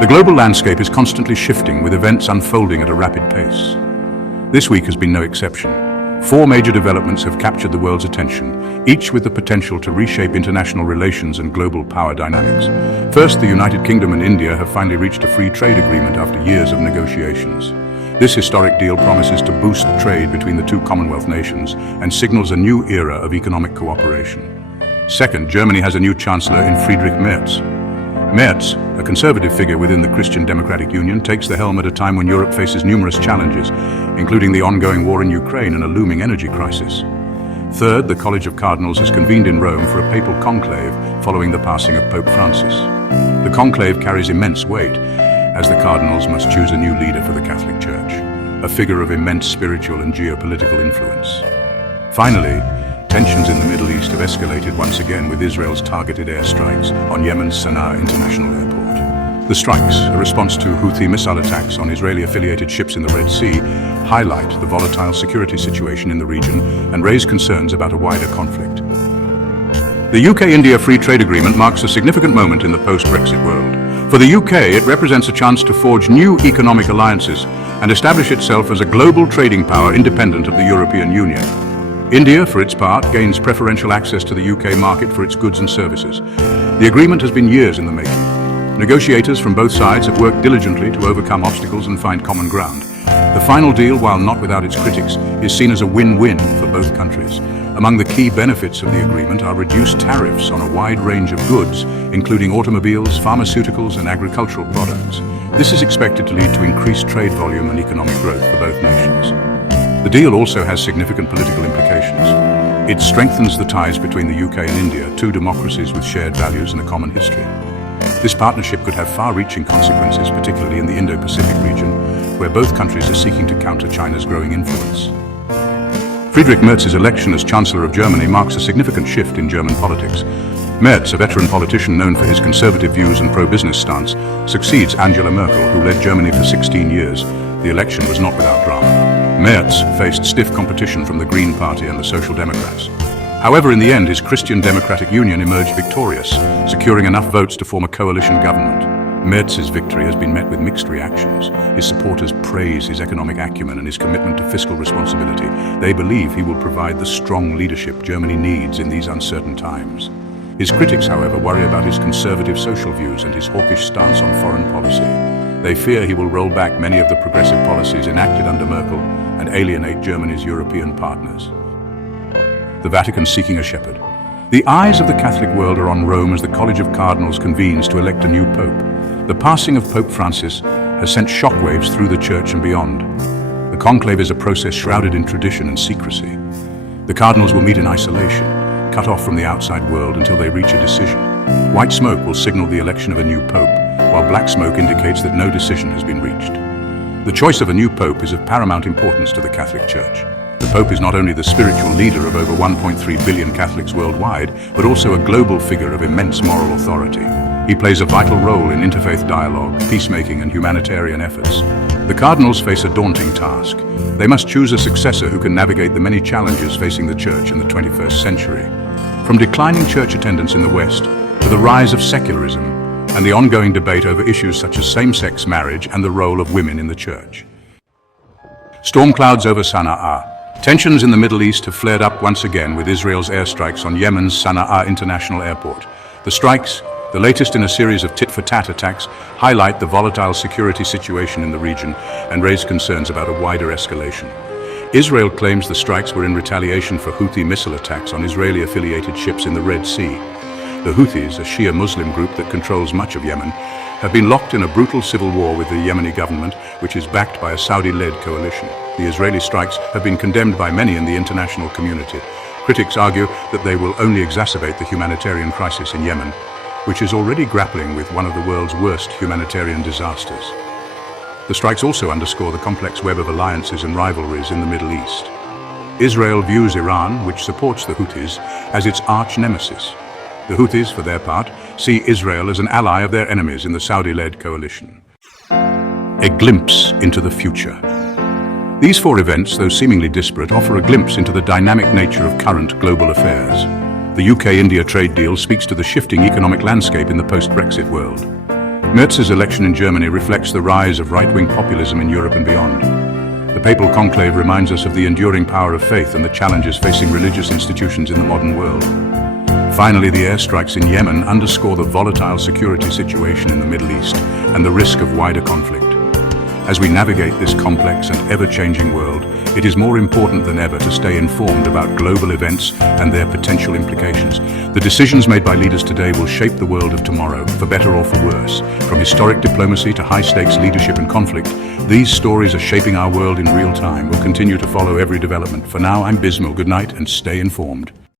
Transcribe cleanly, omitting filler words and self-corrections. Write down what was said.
The global landscape is constantly shifting, with events unfolding at a rapid pace. This week has been no exception. Four major developments have captured the world's attention, each with the potential to reshape international relations and global power dynamics. First, the United Kingdom and India have finally reached a free trade agreement after years of negotiations. This historic deal promises to boost trade between the two Commonwealth nations and signals a new era of economic cooperation. Second, Germany has a new Chancellor in Friedrich Merz. Merz, a conservative figure within the Christian Democratic Union, takes the helm at a time when Europe faces numerous challenges, including the ongoing war in Ukraine and a looming energy crisis. Third, the College of Cardinals has convened in Rome for a Papal Conclave following the passing of Pope Francis. The conclave carries immense weight, as the cardinals must choose a new leader for the Catholic Church, a figure of immense spiritual and geopolitical influence. Finally, tensions in the Middle East have escalated once again, with Israel's targeted airstrikes on Yemen's Sana'a International Airport. The strikes, a response to Houthi missile attacks on Israeli-affiliated ships in the Red Sea, highlight the volatile security situation in the region and raise concerns about a wider conflict. The UK-India Free Trade Agreement marks a significant moment in the post-Brexit world. For the UK, it represents a chance to forge new economic alliances and establish itself as a global trading power independent of the European Union. India, for its part, gains preferential access to the UK market for its goods and services. The agreement has been years in the making. Negotiators from both sides have worked diligently to overcome obstacles and find common ground. The final deal, while not without its critics, is seen as a win-win for both countries. Among the key benefits of the agreement are reduced tariffs on a wide range of goods, including automobiles, pharmaceuticals, and agricultural products. This is expected to lead to increased trade volume and economic growth for both nations. The deal also has significant political implications. It strengthens the ties between the UK and India, two democracies with shared values and a common history. This partnership could have far-reaching consequences, particularly in the Indo-Pacific region, where both countries are seeking to counter China's growing influence. Friedrich Merz's election as Chancellor of Germany marks a significant shift in German politics. Merz, a veteran politician known for his conservative views and pro-business stance, succeeds Angela Merkel, who led Germany for 16 years. The election was not without drama. Merz faced stiff competition from the Green Party and the Social Democrats. However, in the end, his Christian Democratic Union emerged victorious, securing enough votes to form a coalition government. Merz's victory has been met with mixed reactions. His supporters praise his economic acumen and his commitment to fiscal responsibility. They believe he will provide the strong leadership Germany needs in these uncertain times. His critics, however, worry about his conservative social views and his hawkish stance on foreign policy. They fear he will roll back many of the progressive policies enacted under Merkel and alienate Germany's European partners. The Vatican seeking a shepherd. The eyes of the Catholic world are on Rome as the College of Cardinals convenes to elect a new pope. The passing of Pope Francis has sent shockwaves through the Church and beyond. The conclave is a process shrouded in tradition and secrecy. The cardinals will meet in isolation, cut off from the outside world until they reach a decision. White smoke will signal the election of a new pope, while black smoke indicates that no decision has been reached. The choice of a new pope is of paramount importance to the Catholic Church. The Pope is not only the spiritual leader of over 1.3 billion Catholics worldwide, but also a global figure of immense moral authority. He plays a vital role in interfaith dialogue, peacemaking, and humanitarian efforts. The cardinals face a daunting task. They must choose a successor who can navigate the many challenges facing the Church in the 21st century. From declining church attendance in the West to the rise of secularism and the ongoing debate over issues such as same-sex marriage and the role of women in the Church. Storm clouds over Sana'a. Tensions in the Middle East have flared up once again with Israel's airstrikes on Yemen's Sana'a International Airport. The strikes, the latest in a series of tit-for-tat attacks, highlight the volatile security situation in the region and raise concerns about a wider escalation. Israel claims the strikes were in retaliation for Houthi missile attacks on Israeli-affiliated ships in the Red Sea. The Houthis, a Shia Muslim group that controls much of Yemen, have been locked in a brutal civil war with the Yemeni government, which is backed by a Saudi-led coalition. The Israeli strikes have been condemned by many in the international community. Critics argue that they will only exacerbate the humanitarian crisis in Yemen, which is already grappling with one of the world's worst humanitarian disasters. The strikes also underscore the complex web of alliances and rivalries in the Middle East. Israel views Iran, which supports the Houthis, as its arch-nemesis. The Houthis, for their part, see Israel as an ally of their enemies in the Saudi-led coalition. A glimpse into the future. These four events, though seemingly disparate, offer a glimpse into the dynamic nature of current global affairs. The UK-India trade deal speaks to the shifting economic landscape in the post-Brexit world. Merz's election in Germany reflects the rise of right-wing populism in Europe and beyond. The Papal Conclave reminds us of the enduring power of faith and the challenges facing religious institutions in the modern world. Finally, the airstrikes in Yemen underscore the volatile security situation in the Middle East and the risk of wider conflict. As we navigate this complex and ever-changing world, it is more important than ever to stay informed about global events and their potential implications. The decisions made by leaders today will shape the world of tomorrow, for better or for worse. From historic diplomacy to high-stakes leadership and conflict, these stories are shaping our world in real time. We'll continue to follow every development. For now, I'm Bismil. Good night and stay informed.